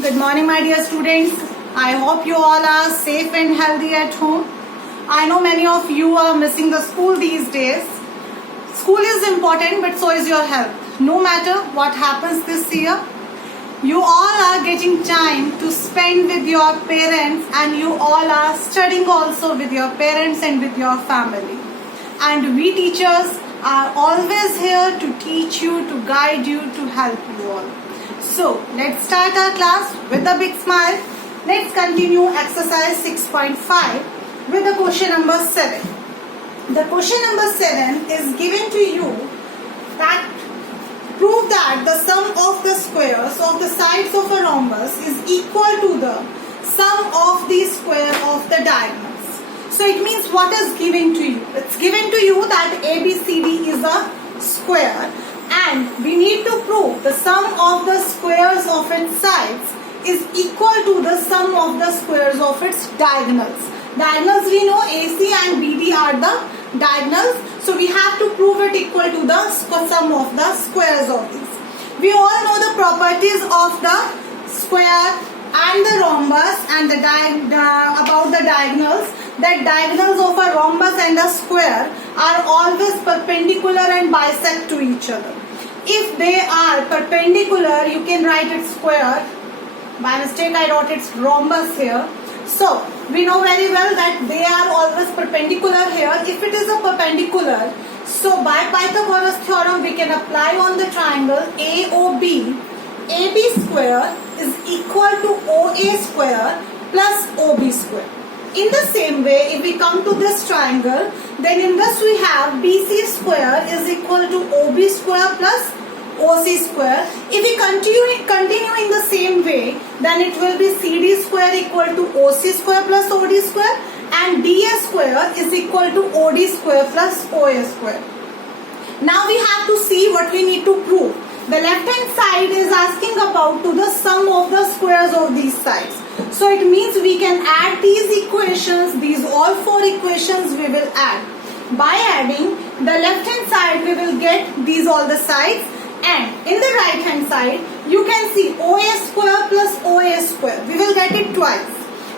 Good morning, my dear students. I hope you all are safe and healthy at home. I know many of you are missing the school these days. School is important, but so is your health. No matter what happens this year, you all are getting time to spend with your parents, and you all are studying also with your parents and with your family. And we teachers are always here to teach you, to guide you, to help you all. So let's start our class with a big smile. Let's continue exercise 6.5 with the question number 7. The question number 7 is given to you that prove that the sum of the squares of the sides of a rhombus is equal to the sum of the square of the diagonals. So it means what is given to you? It's given to you that ABCD is a square, and we need to prove the sum of the squares of its sides is equal to the sum of the squares of its diagonals. Diagonals, we know AC and BD are the diagonals, so we have to prove it equal to the sum of the squares of these. We all know the properties of the square and the rhombus and about the diagonals, that diagonals of a rhombus and a square are always perpendicular and bisect to each other. If they are perpendicular, you can write it square. By mistake I wrote its rhombus here. So we know very well that they are always perpendicular here. If it is a perpendicular, so by Pythagoras theorem we can apply on the triangle AOB. AB square is equal to OA square plus OB square. In the same way, if we come to this triangle, then in this we have BC square is equal to OB square plus OC square. If we continue in the same way, then it will be CD square equal to OC square plus OD square, and DA square is equal to OD square plus OA square. Now we have to see what we need to prove. The left hand side is asking about to the sum of the squares of these sides. So it means we can add these equations, these all four equations we will add. By adding the left hand side, we will get these all the sides, and in the right hand side you can see OA square plus OA square. We will get it twice.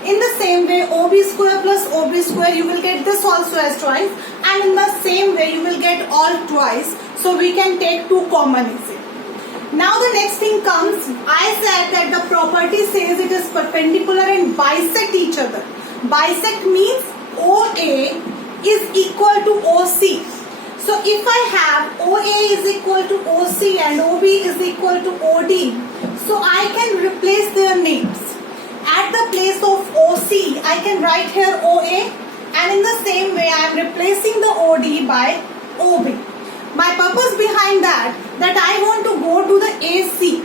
In the same way, OB square plus OB square, you will get this also as twice, and in the same way you will get all twice. So we can take two common easily. Now the next thing comes, I said that the property says it is perpendicular and bisect each other. Bisect means OA is equal to OC. So if I have OA is equal to OC and OB is equal to OD, so I can replace their names. At the place of OC, I can write here OA, and in the same way I am replacing the OD by OB. My purpose behind that I want to go to the AC.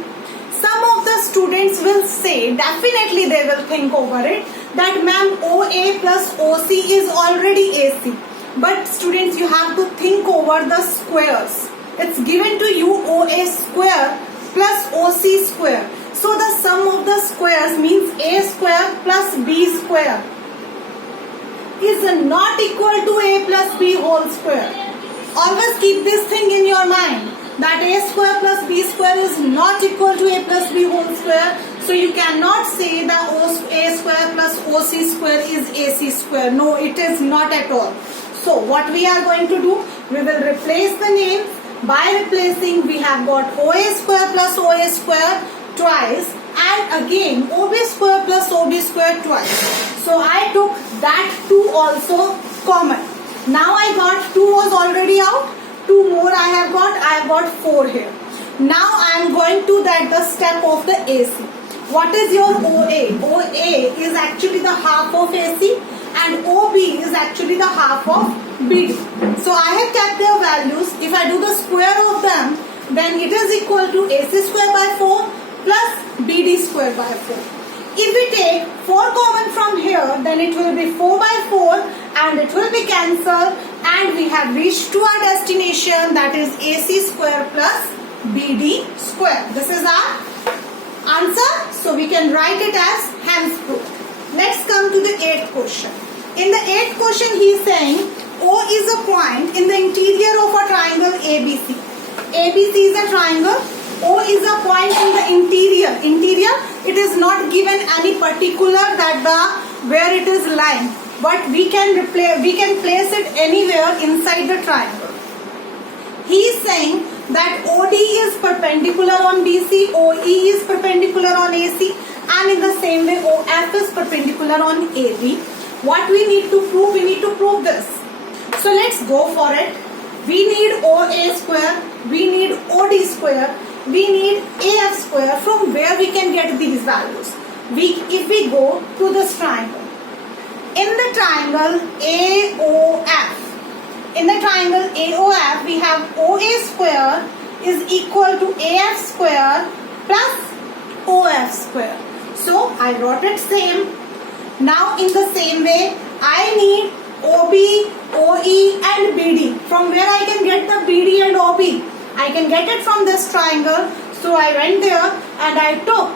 Some of the students will say, definitely they will think over it, that ma'am OA plus OC is already AC. But students, you have to think over the squares. It's given to you OA square plus OC square. So the sum of the squares means A square plus B square is not equal to A plus B whole square. Always keep this thing in your mind, that A square plus B square is not equal to A plus B whole square. So you cannot say that A square plus OC square is AC square. No, it is not at all. So what we are going to do, we will replace the names. By replacing, we have got OA square plus OA square twice, and again OB square plus OB square twice. So I took that 2 also common. Now I got 2 was already out, 2 more I have got 4 here. Now I am going to the step of the AC. What is your OA? OA is actually the half of AC, and OB is actually the half of BD. So I have kept their values. If I do the square of them, then it is equal to AC square by 4 plus BD square by 4. If we take 4 common from here, then it will be 4 by 4 and it will be cancelled, and we have reached to our destination, that is AC square plus BD square. This is our answer, so we can write it as hence proved. Let's come to the 8th question. In the 8th question he is saying O is a point in the interior of a triangle ABC. ABC is a triangle. O is a point in the interior. Interior, it is not given any particular that the where it is lying, but we can place it anywhere inside the triangle. He is saying that OD is perpendicular on BC, OE is perpendicular on AC, and in the same way OF is perpendicular on AB. What we need to prove? We need to prove this. So let's go for it. We need OA square, we need OD square, we need AF square. From where we can get these values? If we go to this triangle, in the triangle AOF, we have OA square is equal to AF square plus OF square. So I wrote it same. Now in the same way, I need OB, OE and BD. From where I can get the BD and OB? I can get it from this triangle. So I went there and I took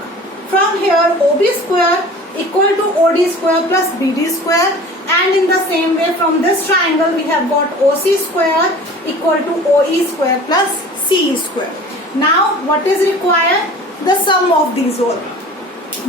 from here OB square equal to OD square plus BD square, and in the same way from this triangle we have got OC square equal to OE square plus CE square. Now what is required? The sum of these all.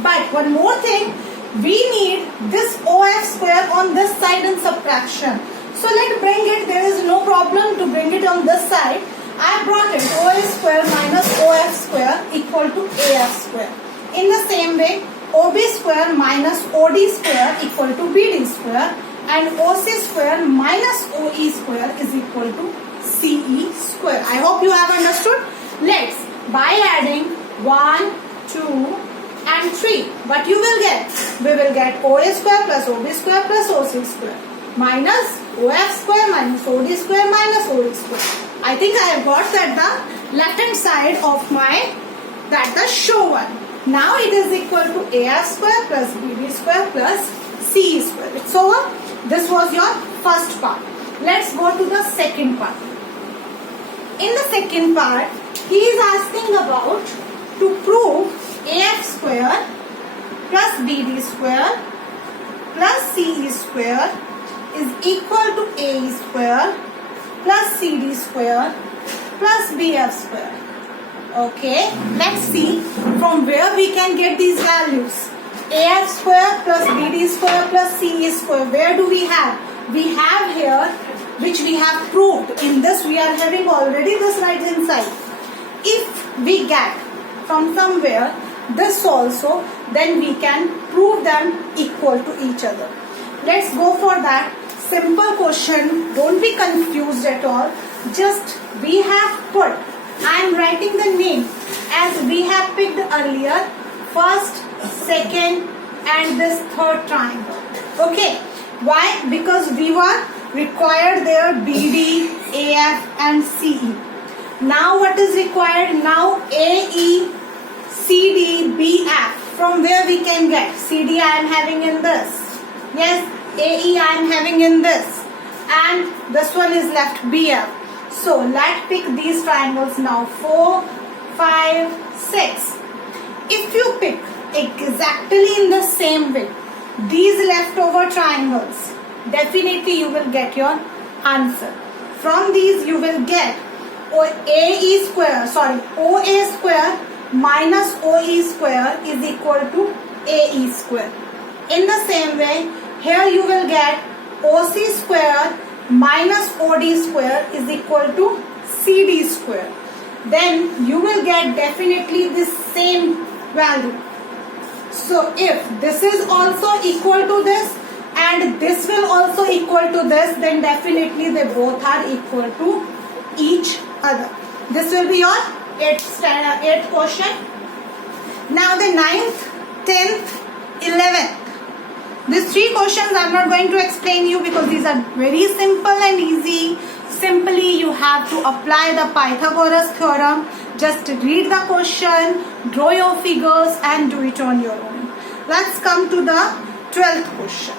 But one more thing, we need this OF square on this side in subtraction. So let's bring it. There is no problem to bring it on this side. I brought it OA square minus OF square equal to AF square. In the same way, OB square minus OD square equal to BD square, and OC square minus OE square is equal to CE square. I hope you have understood. Let's, by adding 1, 2 and 3, what you will get? We will get OA square plus OB square plus OC square minus OF square minus OD square minus OE square. I think I have got that the left hand side of my, that the show one. Now it is equal to AF square plus BD square plus CE square. It's over. This was your first part. Let's go to the second part. In the second part, he is asking about to prove AF square plus BD square plus CE square is equal to AE square plus CD square plus BF square. Okay, let's see from where we can get these values. AF square plus BD square plus CE square. Where do we have? We have here, which we have proved. In this we are having already this right hand side. If we get from somewhere this also, then we can prove them equal to each other. Let's go for that. Simple question. Don't be confused at all. Just we have put, I am writing the name as we have picked earlier, first, second and this third triangle. Okay. Why? Because we were required there BD, AF and CE. Now what is required? Now AE, CD, BF. From where we can get? CD I am having in this. Yes, AE I am having in this. And this one is left BF. So let's pick these triangles now. 4, 5, 6. If you pick exactly in the same way these leftover triangles, definitely you will get your answer. From these you will get OA square minus OE square is equal to AE square. In the same way, here you will get OC square minus OD square is equal to CD square. Then you will get definitely the same value. So if this is also equal to this and this will also equal to this, then definitely they both are equal to each other. This will be your 8th question. Now the 9th, 10th, 11th. These 3 questions I am not going to explain you because these are very simple and easy. Simply you have to apply the Pythagoras theorem. Just read the question, draw your figures and do it on your own. Let's come to the 12th question.